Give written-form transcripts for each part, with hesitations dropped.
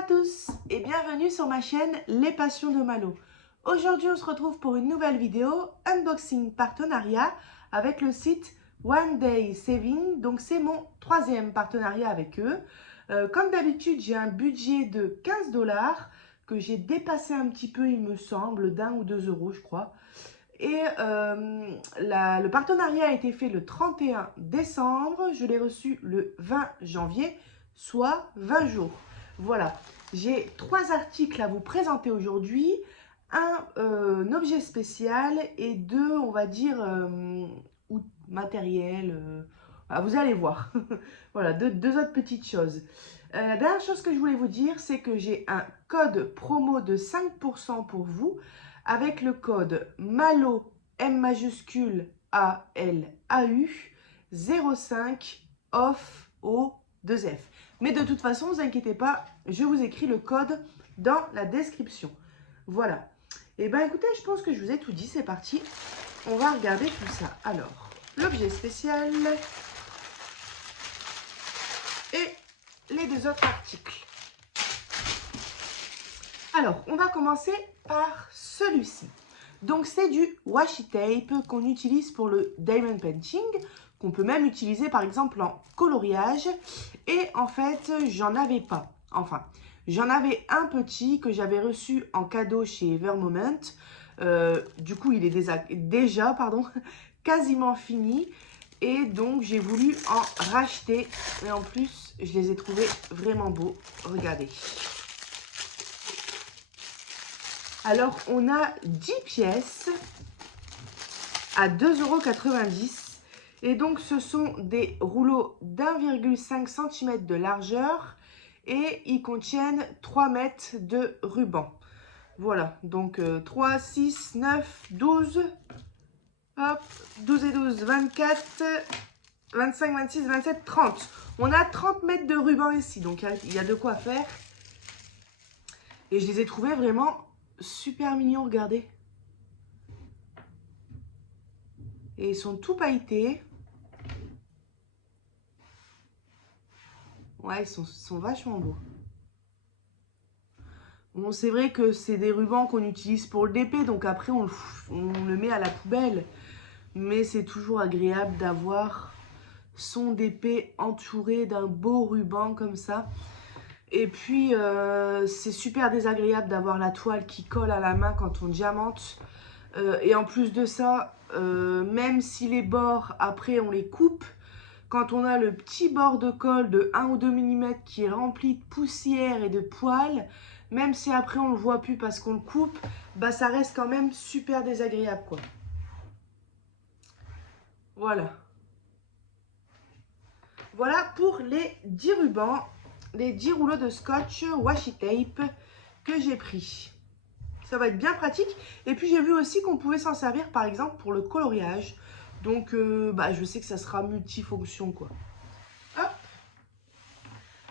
à tous et bienvenue sur ma chaîne Les Passions de Malo. Aujourd'hui on se retrouve pour une nouvelle vidéo unboxing partenariat avec le site One Day Saving. Donc c'est mon troisième partenariat avec eux. Comme d'habitude j'ai un budget de 15 $ que j'ai dépassé un petit peu il me semble, d'1 ou 2 euros je crois. Et le partenariat a été fait le 31 décembre, je l'ai reçu le 20 janvier, soit 20 jours. Voilà, j'ai 3 articles à vous présenter aujourd'hui, un objet spécial et 2, on va dire, matériel. Vous allez voir. Voilà, deux autres petites choses. La dernière chose que je voulais vous dire, c'est que j'ai un code promo de 5% pour vous avec le code MALO, M majuscule A-L-A-U, 05 off O 2F. Mais de toute façon, ne vous inquiétez pas, je vous écris le code dans la description. Voilà. Et bien écoutez, je pense que je vous ai tout dit, c'est parti. On va regarder tout ça. Alors, l'objet spécial et les 2 autres articles. Alors, on va commencer par celui-ci. Donc, c'est du washi tape qu'on utilise pour le diamond painting, qu'on peut même utiliser par exemple en coloriage. Et en fait, j'en avais pas. Enfin, j'en avais un petit que j'avais reçu en cadeau chez Evermoment. Du coup, il est déjà quasiment fini. Et donc, j'ai voulu en racheter. Et en plus, je les ai trouvés vraiment beaux. Regardez. Alors, on a 10 pièces à 2,90 € et donc ce sont des rouleaux d'1,5 cm de largeur et ils contiennent 3 mètres de ruban. Voilà, donc 3, 6, 9, 12, hop, 12 et 12, 24, 25, 26, 27, 30. On a 30 mètres de ruban ici, donc il y a de quoi faire. Et je les ai trouvés vraiment super mignons, regardez. Et ils sont tout pailletés. Ouais, ils sont vachement beaux. Bon, c'est vrai que c'est des rubans qu'on utilise pour le DP, donc après on le met à la poubelle. Mais c'est toujours agréable d'avoir son DP entouré d'un beau ruban comme ça. Et puis, c'est super désagréable d'avoir la toile qui colle à la main quand on diamante. Et en plus de ça, même si les bords, après, on les coupe, quand on a le petit bord de colle de 1 ou 2 mm qui est rempli de poussière et de poils, même si après on ne le voit plus parce qu'on le coupe, bah ça reste quand même super désagréable, quoi. Voilà. Voilà pour les 10 rubans, les 10 rouleaux de scotch washi tape que j'ai pris. Ça va être bien pratique. Et puis j'ai vu aussi qu'on pouvait s'en servir par exemple pour le coloriage. Donc je sais que ça sera multifonction, quoi. Hop.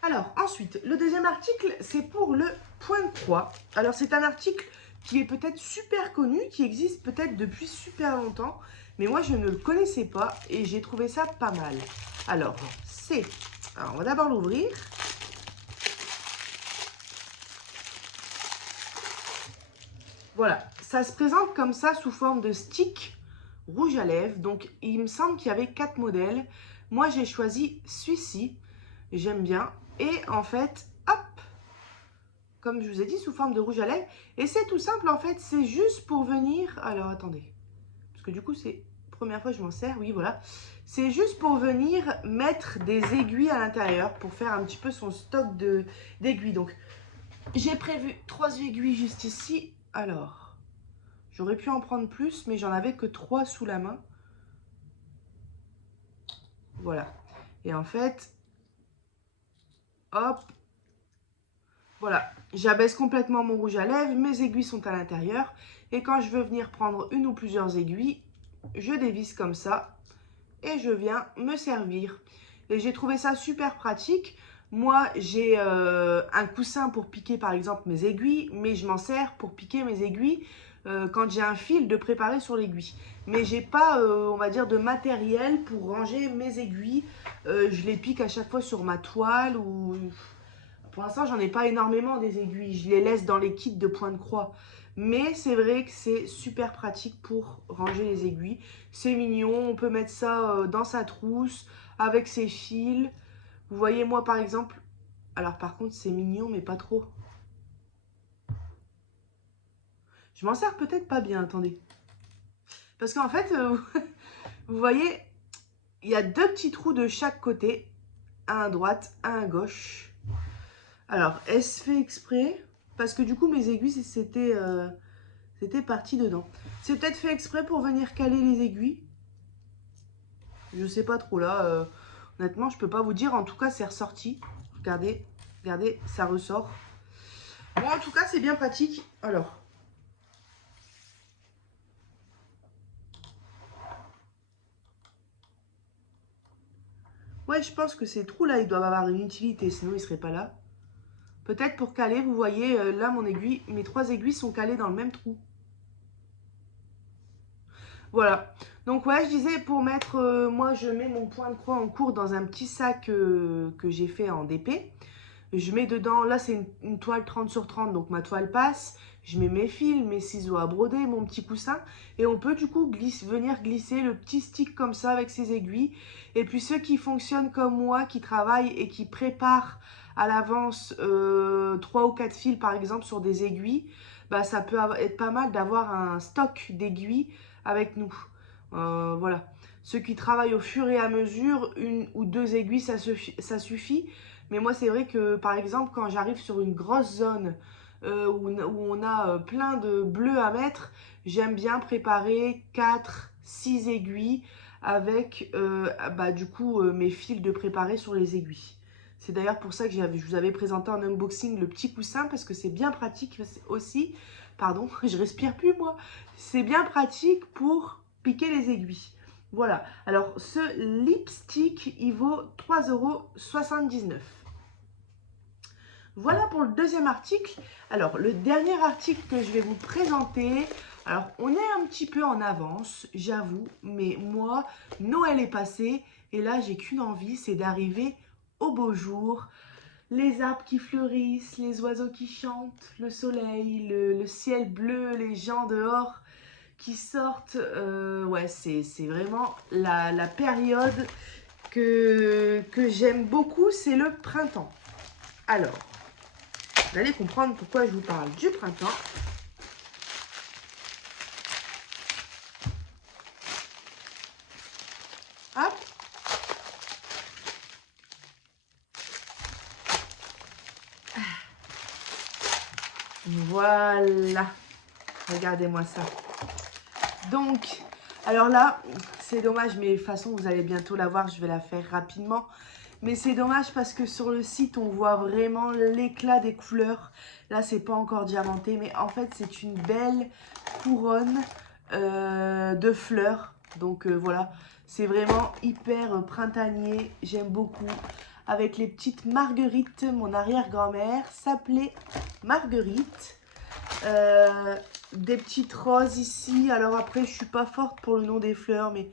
Alors ensuite, le deuxième article, c'est pour le point de croix. Alors c'est un article qui est peut-être super connu, qui existe peut-être depuis super longtemps. Mais moi je ne le connaissais pas et j'ai trouvé ça pas mal. Alors on va d'abord l'ouvrir. Voilà, ça se présente comme ça sous forme de stick rouge à lèvres. Donc, il me semble qu'il y avait 4 modèles. Moi, j'ai choisi celui-ci. J'aime bien. Et en fait, hop, comme je vous ai dit, sous forme de rouge à lèvres. Et c'est tout simple, en fait, c'est juste pour venir... Alors, attendez. Parce que du coup, c'est la première fois que je m'en sers. Oui, voilà. C'est juste pour venir mettre des aiguilles à l'intérieur pour faire un petit peu son stock d'aiguilles. Donc, j'ai prévu 3 aiguilles juste ici. Alors, j'aurais pu en prendre plus, mais j'en avais que 3 sous la main. Voilà. Et en fait, hop, voilà. J'abaisse complètement mon rouge à lèvres, mes aiguilles sont à l'intérieur. Et quand je veux venir prendre une ou plusieurs aiguilles, je dévisse comme ça et je viens me servir. Et j'ai trouvé ça super pratique. Moi, j'ai un coussin pour piquer par exemple mes aiguilles, mais je m'en sers pour piquer mes aiguilles quand j'ai un fil de préparer sur l'aiguille. Mais j'ai pas, on va dire, de matériel pour ranger mes aiguilles. Je les pique à chaque fois sur ma toile ou pour l'instant, j'en ai pas énormément des aiguilles. Je les laisse dans les kits de point de croix. Mais c'est vrai que c'est super pratique pour ranger les aiguilles. C'est mignon, on peut mettre ça dans sa trousse avec ses fils. Vous voyez, moi par exemple, alors par contre c'est mignon mais pas trop. Je m'en sers peut-être pas bien, attendez. Parce qu'en fait, vous voyez, il y a 2 petits trous de chaque côté. Un à droite, un à gauche. Alors, est-ce fait exprès? Parce que du coup, mes aiguilles, c'était parti dedans. C'est peut-être fait exprès pour venir caler les aiguilles. Je sais pas trop là. Honnêtement, je peux pas vous dire. En tout cas, c'est ressorti. Regardez, regardez, ça ressort. Bon, en tout cas, c'est bien pratique. Alors. Ouais, je pense que ces trous-là, ils doivent avoir une utilité, sinon ils ne seraient pas là. Peut-être pour caler, vous voyez, là, mon aiguille, mes 3 aiguilles sont calées dans le même trou. Voilà. Donc, ouais, je disais, pour mettre, moi, je mets mon point de croix en cours dans un petit sac que j'ai fait en DP. Je mets dedans, là, c'est une toile 30 sur 30, donc ma toile passe. Je mets mes fils, mes ciseaux à broder, mon petit coussin. Et on peut du coup venir glisser le petit stick comme ça avec ses aiguilles. Et puis ceux qui fonctionnent comme moi, qui travaillent et qui préparent à l'avance 3 ou 4 fils par exemple sur des aiguilles, bah, ça peut être pas mal d'avoir un stock d'aiguilles avec nous. Voilà. Ceux qui travaillent au fur et à mesure, 1 ou 2 aiguilles, ça suffit. Mais moi, c'est vrai que, par exemple, quand j'arrive sur une grosse zone où on a plein de bleus à mettre, j'aime bien préparer 4, 6 aiguilles avec, du coup, mes fils de préparer sur les aiguilles. C'est d'ailleurs pour ça que je vous avais présenté en unboxing le petit coussin, parce que c'est bien pratique aussi. Pardon, je respire plus, moi. C'est bien pratique pour piquer les aiguilles. Voilà, alors ce lipstick, il vaut 3,79 €. Voilà pour le deuxième article. Alors, le dernier article que je vais vous présenter, alors on est un petit peu en avance, j'avoue, mais moi, Noël est passé et là, j'ai qu'une envie, c'est d'arriver au beau jour. Les arbres qui fleurissent, les oiseaux qui chantent, le soleil, le ciel bleu, les gens dehors qui sortent. Ouais, c'est vraiment la période que j'aime beaucoup, c'est le printemps. Alors, vous allez comprendre pourquoi je vous parle du printemps. Hop. Voilà. Regardez-moi ça. Donc, alors là, c'est dommage, mais de toute façon, vous allez bientôt la voir, je vais la faire rapidement. Mais c'est dommage parce que sur le site, on voit vraiment l'éclat des couleurs. Là, c'est pas encore diamanté, mais en fait, c'est une belle couronne de fleurs. Donc voilà, c'est vraiment hyper printanier. J'aime beaucoup. Avec les petites marguerites, mon arrière-grand-mère s'appelait Marguerite. Des petites roses ici. Alors après, je suis pas forte pour le nom des fleurs, mais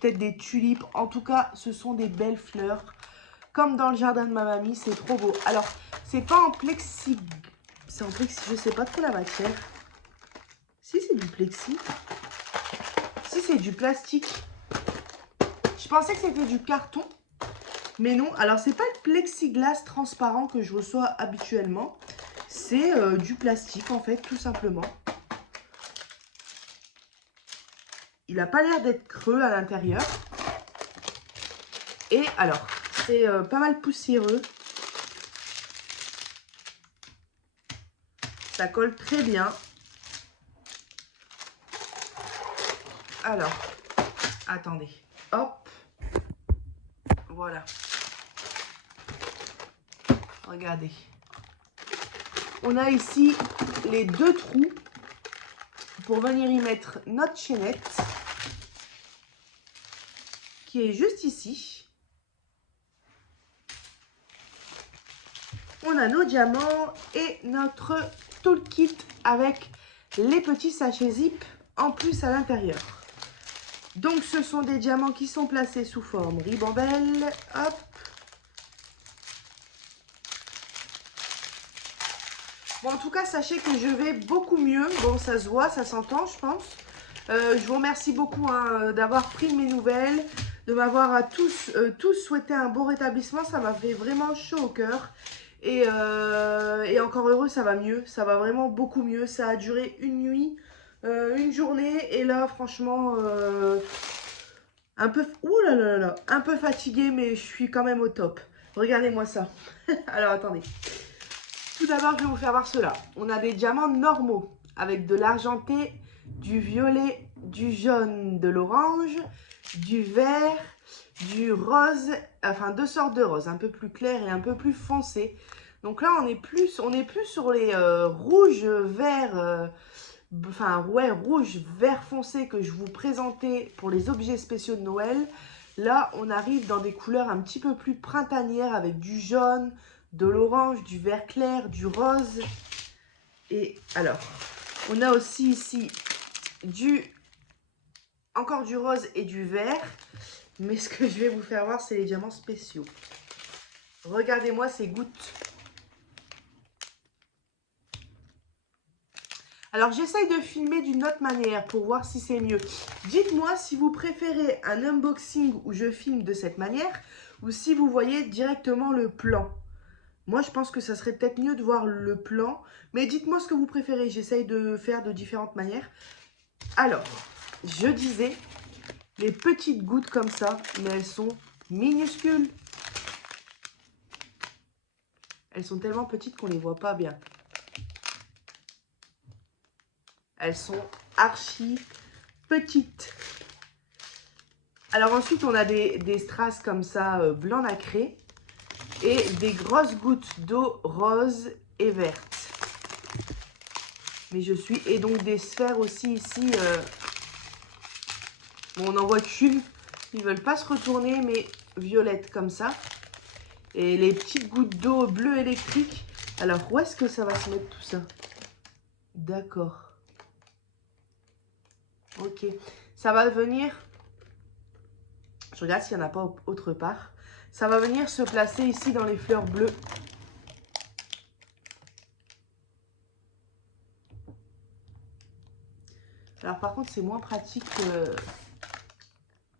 peut-être des tulipes. En tout cas, ce sont des belles fleurs. Comme dans le jardin de ma mamie, c'est trop beau. Alors, c'est pas en plexi. C'est en plexi, je sais pas trop la matière. Si c'est du plexi. Si c'est du plastique. Je pensais que c'était du carton. Mais non, alors c'est pas le plexiglas transparent que je reçois habituellement. C'est du plastique en fait, tout simplement. Il n'a pas l'air d'être creux à l'intérieur. Et alors, c'est pas mal poussiéreux. Ça colle très bien. Alors, attendez. Hop. Voilà. Regardez. On a ici les 2 trous pour venir y mettre notre chaînette qui est juste ici. On a nos diamants et notre toolkit avec les petits sachets zip en plus à l'intérieur. Donc ce sont des diamants qui sont placés sous forme ribambelle. Hop. Bon, en tout cas, sachez que je vais beaucoup mieux. Bon, ça se voit, ça s'entend, je pense. Je vous remercie beaucoup hein, d'avoir pris mes nouvelles, de m'avoir à tous souhaité un bon rétablissement. Ça m'a fait vraiment chaud au cœur. Et encore heureux, ça va mieux. Ça va vraiment beaucoup mieux. Ça a duré une nuit, une journée. Et là, franchement, un peu, ouh là là là, un peu fatiguée, mais je suis quand même au top. Regardez-moi ça. Alors, attendez. Tout d'abord, je vais vous faire voir cela. On a des diamants normaux avec de l'argenté, du violet, du jaune, de l'orange, du vert, du rose, enfin 2 sortes de rose, un peu plus clair et un peu plus foncé. Donc là, on est plus sur les rouges, verts, enfin ouais, rouge, vert foncé que je vous présentais pour les objets spéciaux de Noël. Là, on arrive dans des couleurs un petit peu plus printanières avec du jaune, de l'orange, du vert clair, du rose. Et alors, on a aussi ici encore du rose et du vert. Mais ce que je vais vous faire voir, c'est les diamants spéciaux. Regardez-moi ces gouttes. Alors, j'essaye de filmer d'une autre manière pour voir si c'est mieux. Dites-moi si vous préférez un unboxing où je filme de cette manière ou si vous voyez directement le plan. Moi, je pense que ça serait peut-être mieux de voir le plan. Mais dites-moi ce que vous préférez. J'essaye de faire de différentes manières. Alors, je disais, les petites gouttes comme ça, mais elles sont minuscules. Elles sont tellement petites qu'on ne les voit pas bien. Elles sont archi petites. Alors ensuite, on a des strass comme ça, blanc nacré. Et des grosses gouttes d'eau rose et verte. Mais je suis... Et donc des sphères aussi ici. Bon, on n'en voit qu'une. Ils ne veulent pas se retourner, mais violettes comme ça. Et les petites gouttes d'eau bleu électrique. Alors, où est-ce que ça va se mettre tout ça? D'accord. Ok. Ça va venir... Je regarde s'il n'y en a pas autre part. Ça va venir se placer ici dans les fleurs bleues. Alors par contre, c'est moins pratique.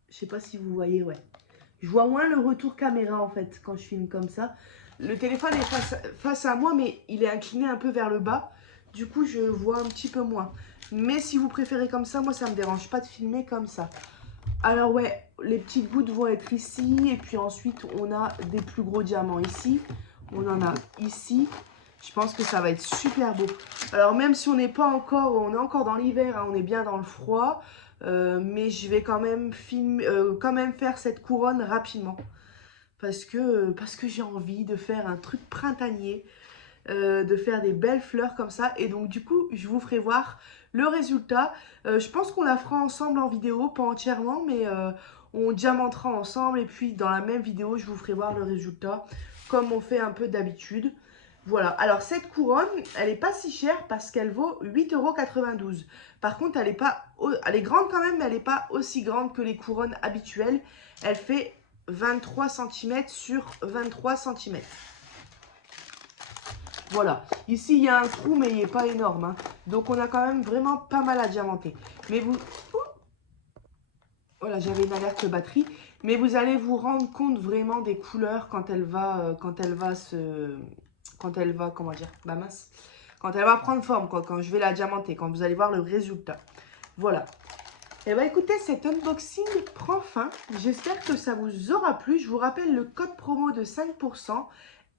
Je sais pas si vous voyez, ouais. Je vois moins le retour caméra en fait quand je filme comme ça. Le téléphone est face à moi, mais il est incliné un peu vers le bas. Du coup, je vois un petit peu moins. Mais si vous préférez comme ça, moi, ça me dérange pas de filmer comme ça. Alors ouais, les petites gouttes vont être ici. Et puis ensuite, on a des plus gros diamants ici. On en a ici. Je pense que ça va être super beau. Alors même si on n'est pas encore, on est encore dans l'hiver, hein, on est bien dans le froid. Mais je vais quand même faire cette couronne rapidement. Parce que j'ai envie de faire un truc printanier. De faire des belles fleurs comme ça. Et donc du coup, je vous ferai voir le résultat. Je pense qu'on la fera ensemble en vidéo, pas entièrement, mais on diamantera ensemble. Et puis dans la même vidéo, je vous ferai voir le résultat, comme on fait un peu d'habitude. Voilà, alors cette couronne, elle n'est pas si chère parce qu'elle vaut 8,92 €. Par contre, elle est grande quand même, mais elle n'est pas aussi grande que les couronnes habituelles. Elle fait 23 cm sur 23 cm. Voilà, ici il y a un trou mais il n'est pas énorme, hein. Donc on a quand même vraiment pas mal à diamanter. Mais vous... Voilà, j'avais une alerte batterie. Mais vous allez vous rendre compte vraiment des couleurs quand elle va comment dire, bah mince, quand elle va prendre forme, quoi, quand je vais la diamanter, quand vous allez voir le résultat. Voilà. Et bah écoutez, cet unboxing prend fin. J'espère que ça vous aura plu. Je vous rappelle le code promo de 5%.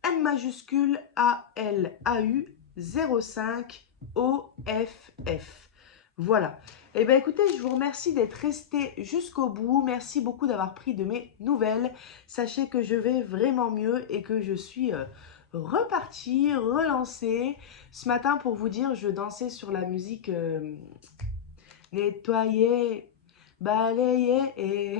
M majuscule ALAU 05 OFF. Voilà. Et bien écoutez, je vous remercie d'être resté jusqu'au bout. Merci beaucoup d'avoir pris de mes nouvelles. Sachez que je vais vraiment mieux et que je suis repartie, relancée. Ce matin, pour vous dire, je dansais sur la musique nettoyer, balayer et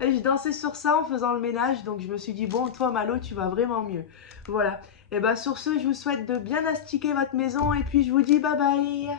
je dansais sur ça en faisant le ménage. Donc je me suis dit, bon, toi Malo, tu vas vraiment mieux. Voilà. Et bien sur ce, je vous souhaite de bien astiquer votre maison et puis je vous dis bye bye.